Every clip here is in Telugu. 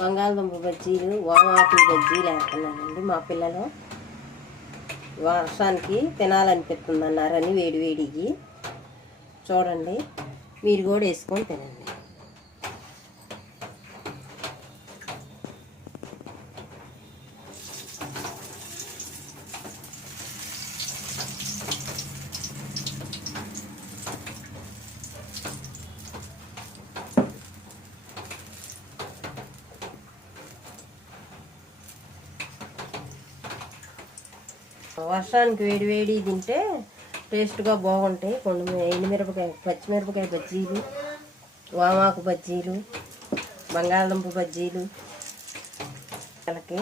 బంగాళదుంప బజ్జీలు వామాకులు బజ్జీలు వేస్తున్నానండి. మా పిల్లలు వర్షానికి తినాలనిపిస్తుంది అన్నారని వేడి వేడికి. చూడండి మీరు కూడా వేసుకొని తినండి. వర్షానికి వేడి వేడి తింటే టేస్ట్గా బాగుంటాయి. కొన్ని ఎండుమిరపకాయ పచ్చిమిరపకాయ బజ్జీలు వామాకు బజ్జీలు బంగాళదుంప బజ్జీలు వాళ్ళకి.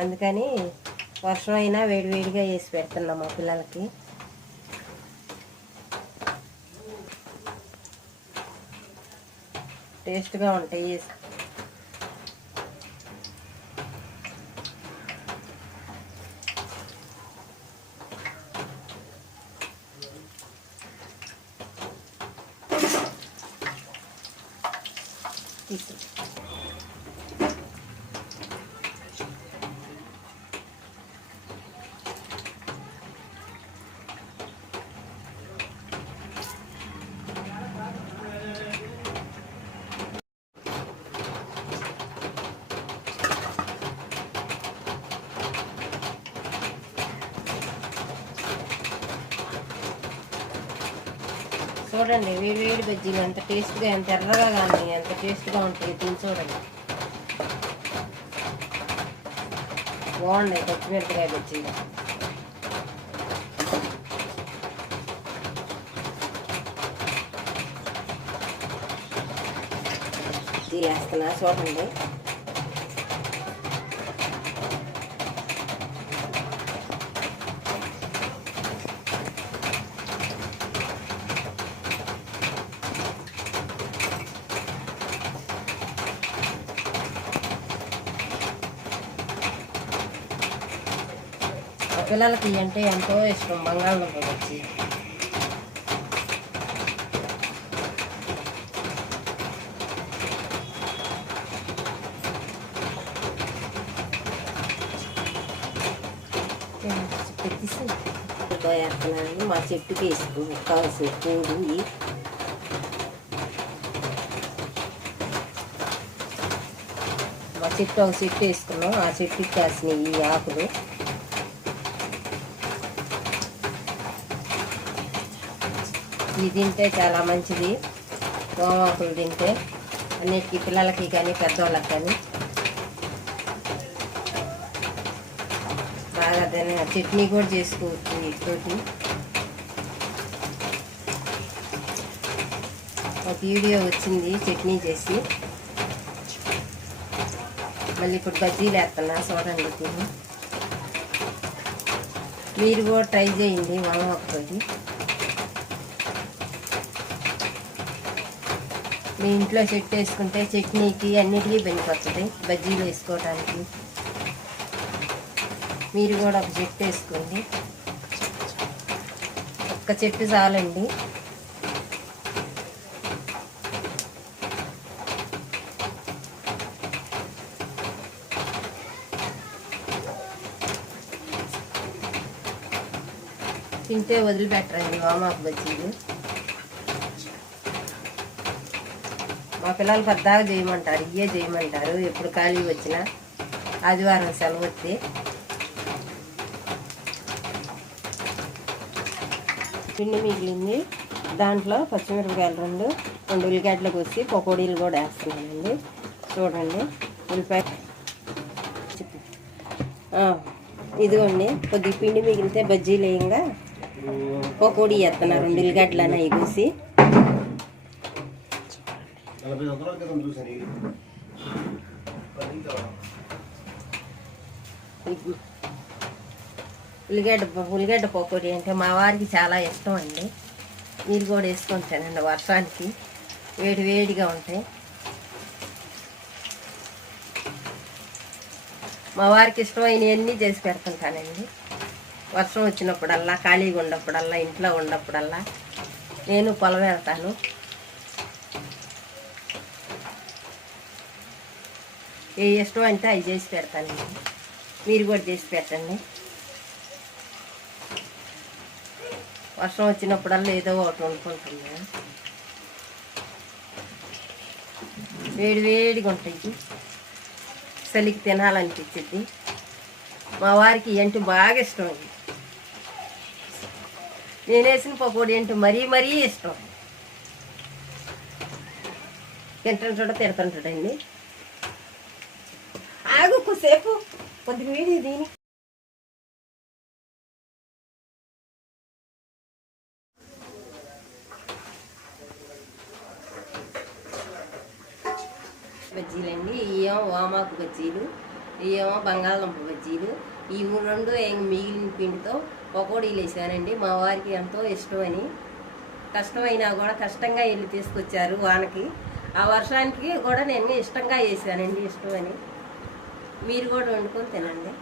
అందుకని వర్షం అయినా వేడివేడిగా వేసి పెడుతున్నాం మా పిల్లలకి. టేస్ట్గా ఉంటాయి వేసి చూడండి వేడి వేడి బజ్జీలు ఎంత టేస్ట్గా ఎంత ఎర్రగా కానీ ఎంత టేస్ట్గా ఉంటాయి తిని చూడండి. బాగున్నాయి పచ్చిమిరపకాయ బజ్జీలు. బజ్జీలు వేస్తున్నా చూడండి. పిల్లలకి అంటే ఎంతో ఇష్టం బంగాళదుంప వచ్చి. పెట్టేసి మా చెట్టుకి వేసుకుని కావాల్సిన పూలు మా చెట్టు ఒక చెట్టు వేసుకున్నాం ఆ చెట్టుకి కాసిన ఈ ఆకులు. ఇది తింటే చాలా మంచిది. గోమాకులు తింటే. అన్నిటికీ పిల్లలకి కానీ పెద్దవాళ్ళకి కానీ. బాగా దాని చట్నీ కూడా చేసుకోవచ్చు వీటితోటి. ఒక వీడియో వచ్చింది చట్నీ చేసి. మళ్ళీ ఇప్పుడు బజ్జీలు వేస్తున్నా చూడండి తిని మీరు కూడా ట్రై చేయండి వామొక్కటి మీ ఇంట్లో చెట్టు వేసుకుంటే చట్నీకి అన్నిటికీ పనికొస్తుంది బజ్జీలు వేసుకోవడానికి మీరు కూడా ఒక చెట్టు వేసుకోండి. ఒక్క చెట్టు చాలండి. తింటే వదిలిపెట్టరండి వామాకు బజ్జీలు. మా పిల్లలు పెద్దగా చేయమంటారు ఇవే చేయమంటారు. ఎప్పుడు ఖాళీ వచ్చినా ఆదివారం సెలవు వస్తే పిండి మిగిలింది. దాంట్లో పచ్చిమిరపకాయలు రెండు రెండు ఉల్లిగడ్డలు కోసి పకోడీలు కూడా వేస్తున్నానండి. చూడండి ఉల్లిపాయ. ఇదిగోండి కొద్దిగా పిండి మిగిలితే బజ్జీలు వేయంగా. పకోడీ వేస్తున్నారు రెండు ఉల్లిగడ్డలు అనేవి కోసి నలభై సంవత్సరాల క్రితం చూసాను ఇది. ఉల్లిగడ్డ ఉల్లిగడ్డ పకోడీ అంటే మా వారికి చాలా ఇష్టం అండి. మీరు కూడా వేసుకొని తినండి వర్షానికి. వేడి వేడిగా ఉంటాయి. మా వారికి ఇష్టమైనవన్నీ చేసి పెడుతుంటానండి. వర్షం వచ్చినప్పుడల్లా ఖాళీగా ఉన్నప్పుడల్లా ఇంట్లో ఉన్నప్పుడల్లా నేను పొలం వెళ్తాను. ఏ ఇష్టం అంటే అవి చేసి పెడతానండి మీరు కూడా చేసి పెట్టండి. వర్షం వచ్చినప్పుడల్లా ఏదో ఒకటి వండుకుంటున్నా వేడి వేడిగా ఉంటాయి. చలికి తినాలనిపించింది మా వారికి ఏంటి బాగా ఇష్టం అండి నేను వేసిన పకోడీ అంటే మరీ మరీ ఇష్టం. తింటుంటాడో తిడుతుంటాడండి చెప్పు కొద్దిసేపు కొద్దిగా వీడి దీని బజ్జీలండి ఇవేమో వామాకు బజ్జీలు ఇవేమో బంగాళదుంప బజ్జీలు. ఈ మూడు రెండు మిగిలిన పిండితో పకోడీలు వేసానండి. మా వారికి ఎంతో ఇష్టమని. కష్టమైనా కూడా కష్టంగా వెళ్ళి తీసుకొచ్చారు వానకి. ఆ వర్షానికి కూడా నేను ఇష్టంగా వేసానండి ఇష్టమని. మీరు కూడా వండుకొని తినండి.